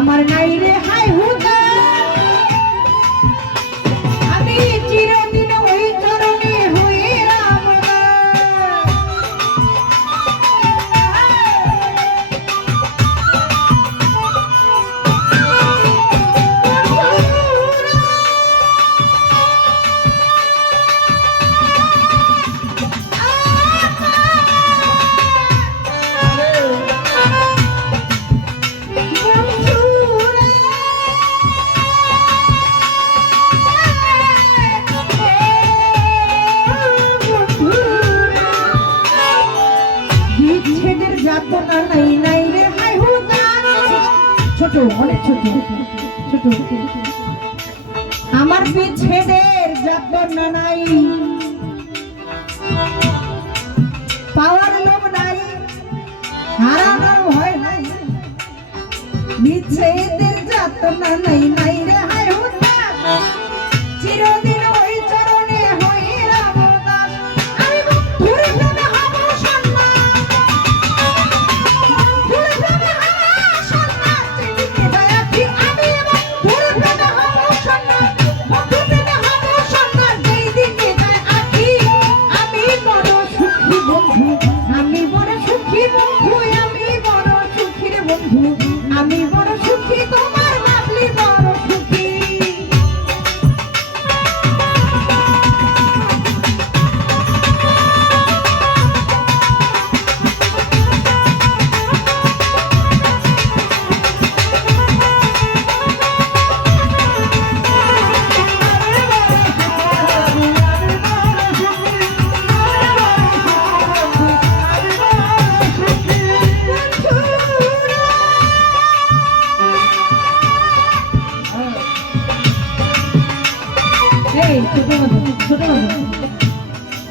আমার নাই রে হাই হুদা। ছোট, অনেক ছোট। ছোট। আমার বিচ্ছেদের যাতনা নাই। পাওয়ার লোভ নাই, হারানোর ভয় নাই। বিচ্ছেদের যাতনা নাই নাই রে হাই হুদা। চিরদিন ওই চরণে হই রামদাস আমি বন্ধুর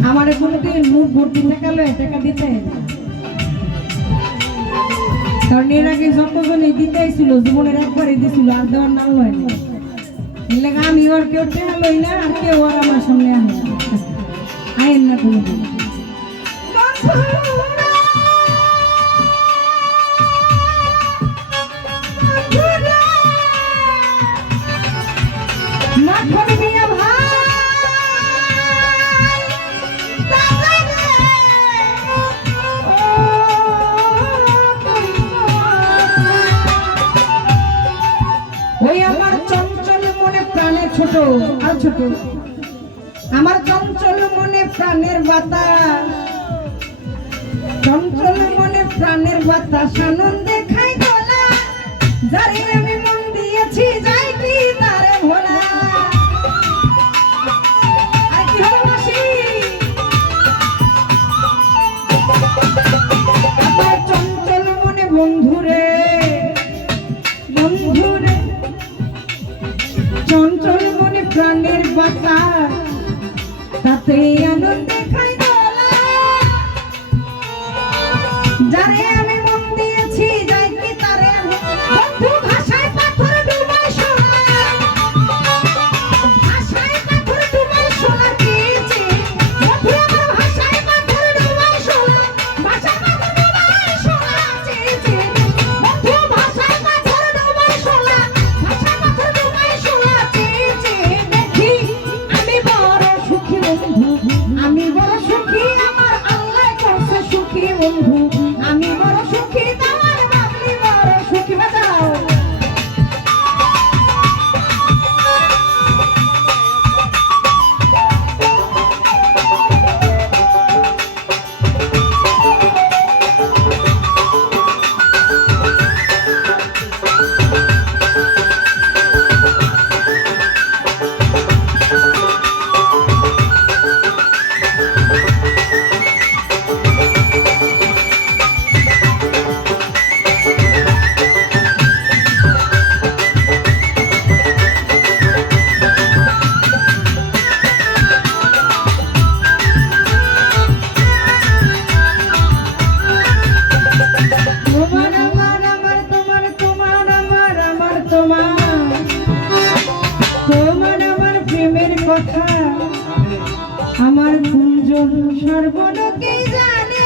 আমার কোনোদিন মুখ ভর্তি টাকা লয় টাকা দিতে। কারণ এর আগে যতজনই দিতে আইছিল জীবনের একবারই দিছিল আর দেওয়ার নাম না আমি ওর কেউ টেহা না আর কেউ আর আমার সামনে আইন না ছোট, আর ছোট। আমার চঞ্চল মনে প্রাণের বাতাস। চঞ্চল মনে প্রাণের বাতাস, আনন্দে খাই দোলা। যারে আমি তাতে আনন্দে যারে আমার কুঞ্জন সর্বলোকে জানে।